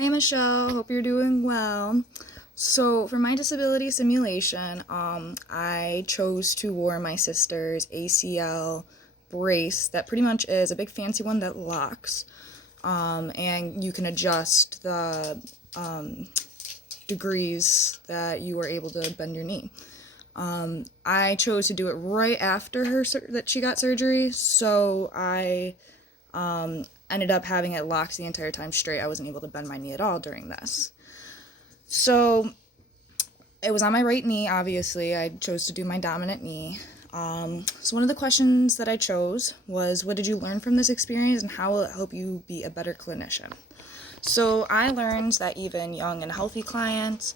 Hey Michelle, hope you're doing well. So for my disability simulation, I chose to wear my sister's ACL brace that pretty much is a big fancy one that locks. And you can adjust the degrees that you are able to bend your knee. I chose to do it right after that she got surgery, so I ended up having it locked the entire time straight. I wasn't able to bend my knee at all during this. So it was on my right knee, obviously. I chose to do my dominant knee. So one of the questions that I chose was, what did you learn from this experience and how will it help you be a better clinician? So I learned that even young and healthy clients,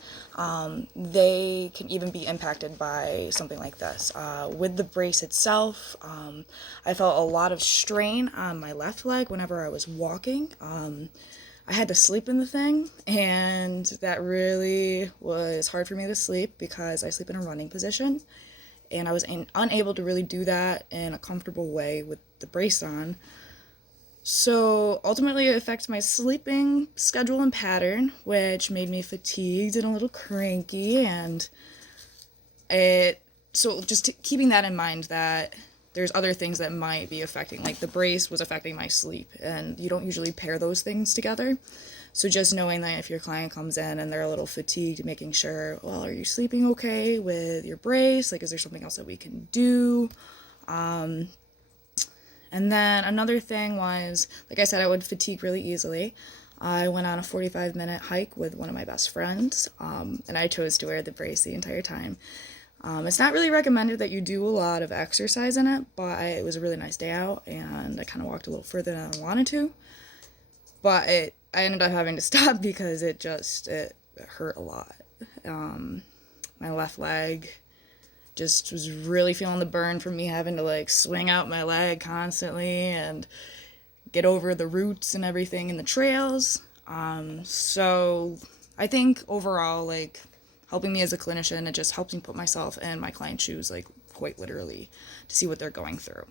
they can even be impacted by something like this. With the brace itself, I felt a lot of strain on my left leg whenever I was walking. I had to sleep in the thing, and that really was hard for me to sleep because I sleep in a running position, and I was unable to really do that in a comfortable way with the brace on. So ultimately, it affects my sleeping schedule and pattern, which made me fatigued and a little cranky. And so just keeping that in mind, that there's other things that might be affecting, like the brace was affecting my sleep, and you don't usually pair those things together. So just knowing that if your client comes in and they're a little fatigued, making sure, well, are you sleeping okay with your brace? Like, is there something else that we can do? And then another thing was, like I said, I would fatigue really easily. I went on a 45-minute hike with one of my best friends, and I chose to wear the brace the entire time. It's not really recommended that you do a lot of exercise in it, but it was a really nice day out, and I kind of walked a little further than I wanted to. But I ended up having to stop because it hurt a lot. My left leg just was really feeling the burn from me having to like swing out my leg constantly and get over the roots and everything in the trails. So I think overall, like, helping me as a clinician, it just helps me put myself in my client's shoes, like, quite literally, to see what they're going through.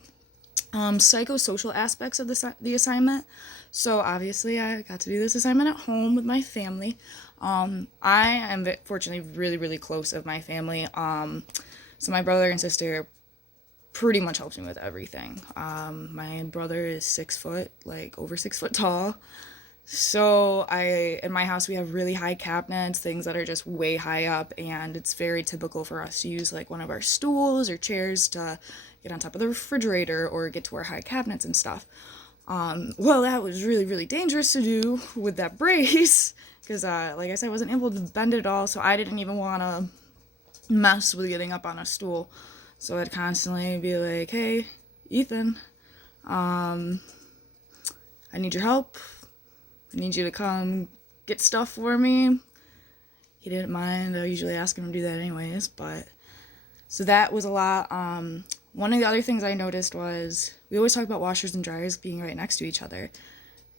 Psychosocial aspects of the assignment. So obviously I got to do this assignment at home with my family. I am fortunately really, really close with my family. So my brother and sister pretty much helps me with everything. My brother is 6 foot, like over 6 foot tall. So in my house, we have really high cabinets, things that are just way high up, and it's very typical for us to use like one of our stools or chairs to get on top of the refrigerator or get to our high cabinets and stuff. Well, that was really, really dangerous to do with that brace because, like I said, I wasn't able to bend it at all, so I didn't even want to mess with getting up on a stool. So I'd constantly be like, hey, Ethan, I need your help. I need you to come get stuff for me. He didn't mind. I usually ask him to do that anyways, but so that was a lot. One of the other things I noticed was we always talk about washers and dryers being right next to each other.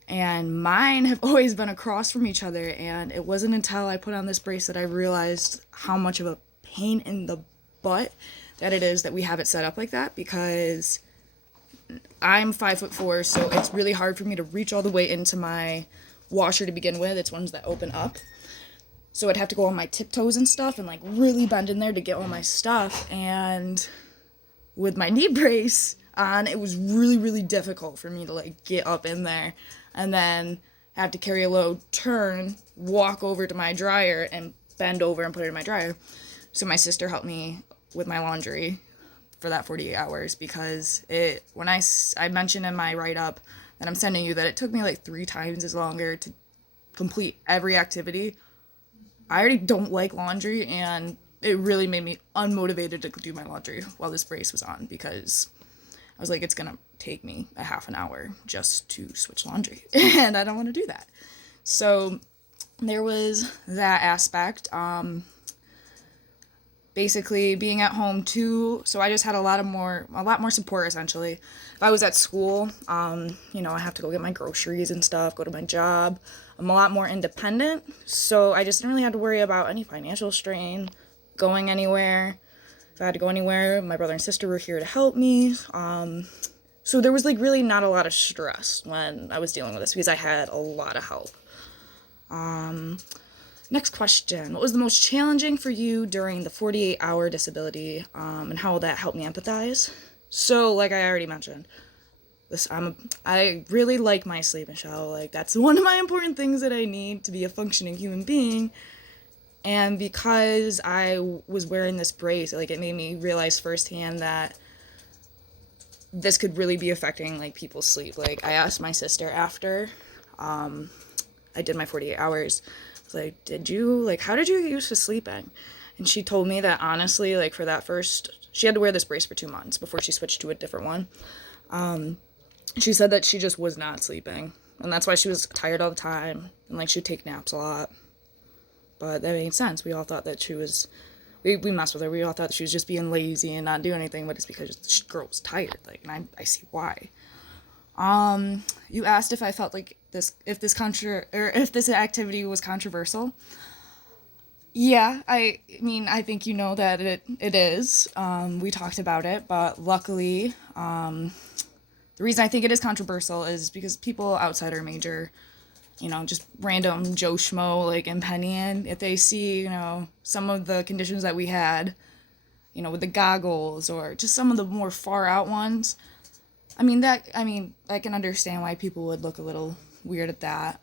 And mine have always been across from each other, and it wasn't until I put on this brace that I realized how much of a pain in the butt that it is that we have it set up like that, because I'm 5'4", so it's really hard for me to reach all the way into my washer to begin with. It's ones that open up. So I'd have to go on my tiptoes and stuff and like really bend in there to get all my stuff. And with my knee brace on, it was really, really difficult for me to like get up in there and then have to carry a load, turn, walk over to my dryer and bend over and put it in my dryer. So my sister helped me with my laundry for that 48 hours because when I mentioned in my write-up that I'm sending you that it took me like 3 times as longer to complete every activity. I already don't like laundry, and it really made me unmotivated to do my laundry while this brace was on because I was like, it's gonna take me a half an hour just to switch laundry, and I don't want to do that. So there was that aspect. Basically being at home too, so I just had a lot more support essentially. If I was at school, I have to go get my groceries and stuff, go to my job. I'm a lot more independent, so I just didn't really have to worry about any financial strain going anywhere. If I had to go anywhere, my brother and sister were here to help me. So there was like really not a lot of stress when I was dealing with this because I had a lot of help. Next question. What was the most challenging for you during the 48-hour disability, and how will that help me empathize? So, like I already mentioned, I really like my sleep, Michelle. Like, that's one of my important things that I need to be a functioning human being. And because I was wearing this brace, like, it made me realize firsthand that this could really be affecting, like, people's sleep. Like, I asked my sister after I did my 48 hours, I was like, how did you get used to sleeping? And she told me that, honestly, like, for that first, she had to wear this brace for 2 months before she switched to a different one. She said that she just was not sleeping, and that's why she was tired all the time, and, like, she'd take naps a lot. But that made sense. We all thought that she was, we messed with her. We all thought that she was just being lazy and not doing anything, but it's because the girl was tired. Like, and I see why. You asked if I felt like if this activity was controversial. Yeah, I mean, I think you know that it is. We talked about it, but luckily, the reason I think it is controversial is because people outside our major, just random Joe Schmo, like in Penn, if they see, some of the conditions that we had, with the goggles or just some of the more far out ones, I can understand why people would look a little weird at that.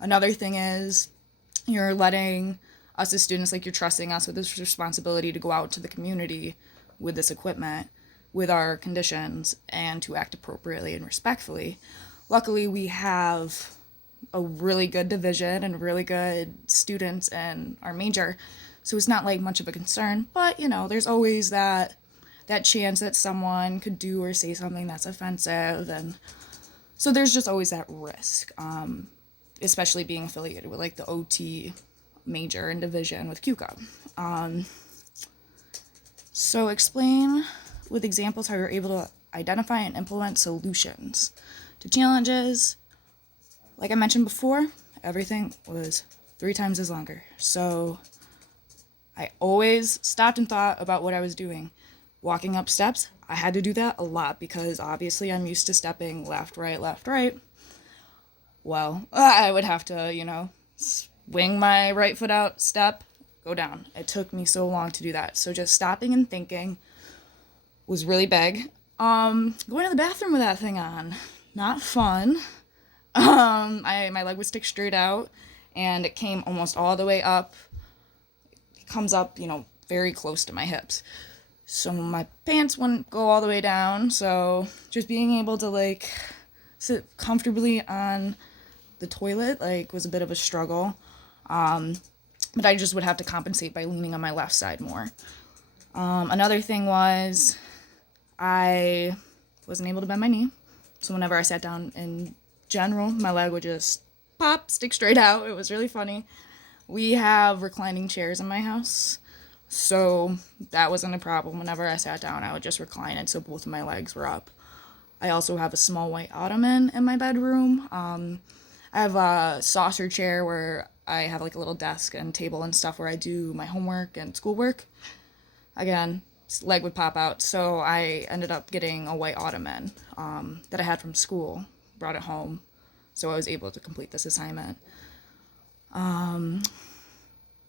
Another thing is you're letting us as students, like, you're trusting us with this responsibility to go out to the community with this equipment, with our conditions, and to act appropriately and respectfully. Luckily, we have a really good division and really good students in our major, so it's not like much of a concern, but there's always that chance that someone could do or say something that's offensive, and so there's just always that risk, especially being affiliated with, like, the OT major and division with QCUB. So explain with examples how you're able to identify and implement solutions to challenges. Like I mentioned before, everything was 3 times as longer. So I always stopped and thought about what I was doing. Walking up steps, I had to do that a lot because obviously I'm used to stepping left, right. Well, I would have to, swing my right foot out, step, go down. It took me so long to do that. So just stopping and thinking was really big. Going to the bathroom with that thing on, not fun. My leg would stick straight out, and it came almost all the way up. It comes up, very close to my hips. So my pants wouldn't go all the way down, so just being able to, like, sit comfortably on the toilet, like, was a bit of a struggle. But I just would have to compensate by leaning on my left side more. Another thing was I wasn't able to bend my knee, so whenever I sat down in general, my leg would just pop, stick straight out. It was really funny. We have reclining chairs in my house, so that wasn't a problem. Whenever I sat down, I would just recline it so both of my legs were up. I also have a small white ottoman in my bedroom. I have a saucer chair where I have, like, a little desk and table and stuff where I do my homework and schoolwork. Again, leg would pop out, so I ended up getting a white ottoman that I had from school, brought it home, so I was able to complete this assignment. And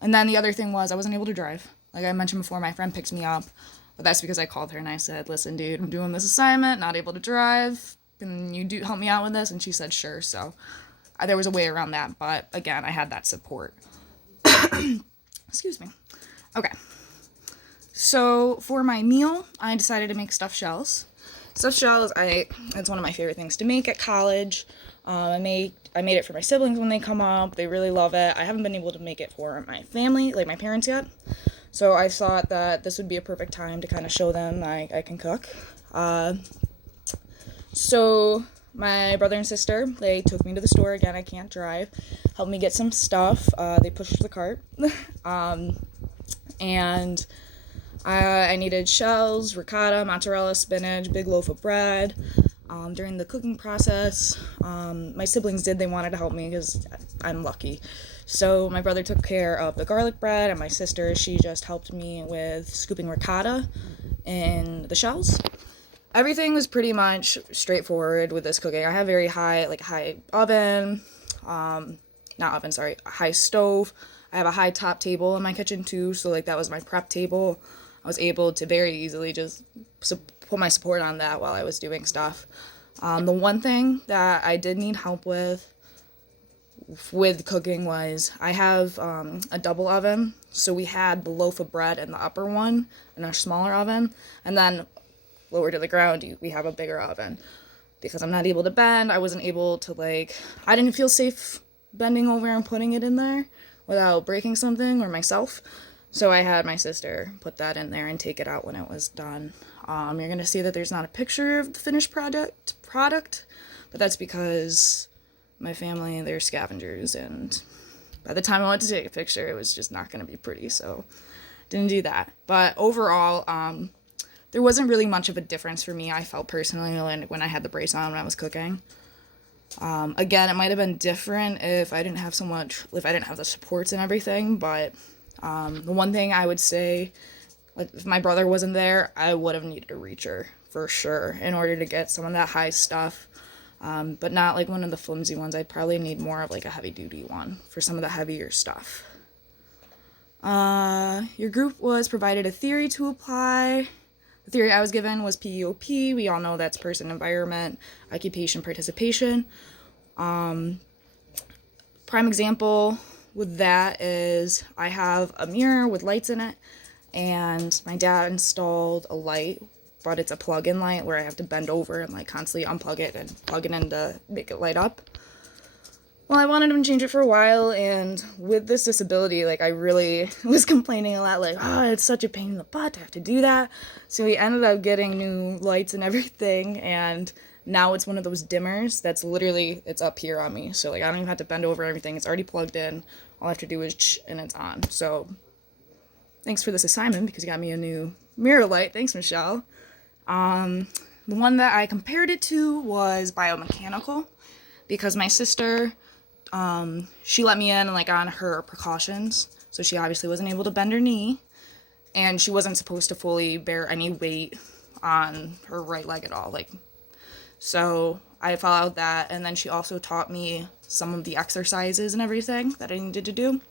then the other thing was I wasn't able to drive. Like I mentioned before, my friend picked me up, but that's because I called her and I said, listen, dude, I'm doing this assignment, not able to drive, can you help me out with this? And she said, sure, so there was a way around that, but again, I had that support. Excuse me. Okay. So for my meal, I decided to make stuffed shells. Stuffed shells, it's one of my favorite things to make at college. I made it for my siblings when they come up. They really love it. I haven't been able to make it for my family, like my parents yet. So I thought that this would be a perfect time to kind of show them I can cook. So my brother and sister, they took me to the store. Again, I can't drive. Helped me get some stuff. They pushed the cart. And I needed shells, ricotta, mozzarella, spinach, big loaf of bread. During the cooking process, my siblings they wanted to help me because I'm lucky. So my brother took care of the garlic bread, and my sister, she just helped me with scooping ricotta in the shells. Everything was pretty much straightforward with this cooking. I have very high oven. not oven, sorry, a high stove. I have a high top table in my kitchen too, so like that was my prep table. I was able to very easily just put my support on that while I was doing stuff. The one thing that I did need help with cooking was I have a double oven, so we had the loaf of bread in the upper one in our smaller oven, and then lower to the ground we have a bigger oven. Because I'm not able to bend, I wasn't able to I didn't feel safe bending over and putting it in there without breaking something or myself. So I had my sister put that in there and take it out when it was done. You're going to see that there's not a picture of the finished product, but that's because my family, they're scavengers, and by the time I went to take a picture, it was just not going to be pretty, so didn't do that. But overall, there wasn't really much of a difference for me, I felt personally, when I had the brace on when I was cooking. Again, it might have been different if I didn't have the supports and everything, but the one thing I would say, if my brother wasn't there, I would have needed a reacher for sure in order to get some of that high stuff, but not like one of the flimsy ones. I'd probably need more of like a heavy duty one for some of the heavier stuff. Your group was provided a theory to apply. The theory I was given was PEOP. We all know that's person, environment, occupation, participation. Prime example with that is I have a mirror with lights in it, and my dad installed a light, but it's a plug-in light where I have to bend over and constantly unplug it and plug it in to make it light up. Well, I wanted him to change it for a while, and with this disability, I really was complaining a lot, oh, it's such a pain in the butt to have to do that. So we ended up getting new lights and everything, and now it's one of those dimmers that's literally, it's up here on me. So I don't even have to bend over everything. It's already plugged in. All I have to do is and it's on. So thanks for this assignment, because you got me a new mirror light. Thanks, Michelle. The one that I compared it to was biomechanical, because my sister, she let me in on her precautions, so she obviously wasn't able to bend her knee, and she wasn't supposed to fully bear any weight on her right leg at all, so I followed that, and then she also taught me some of the exercises and everything that I needed to do.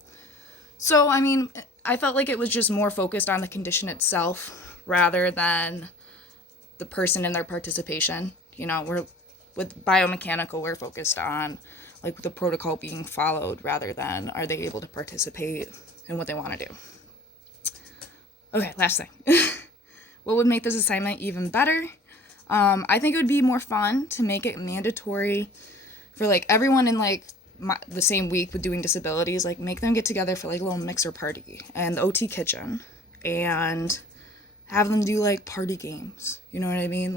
So I mean, I felt like it was just more focused on the condition itself rather than the person and their participation. With biomechanical, we're focused on the protocol being followed rather than are they able to participate in what they want to do. Okay, last thing. What would make this assignment even better? I think it would be more fun to make it mandatory for everyone in the same week with doing disabilities, make them get together for a little mixer party and the OT kitchen, and have them do party games, you know what I mean,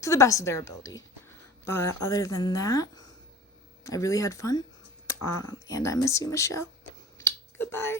to the best of their ability. But other than that, I really had fun, and I miss you, Michelle. Goodbye.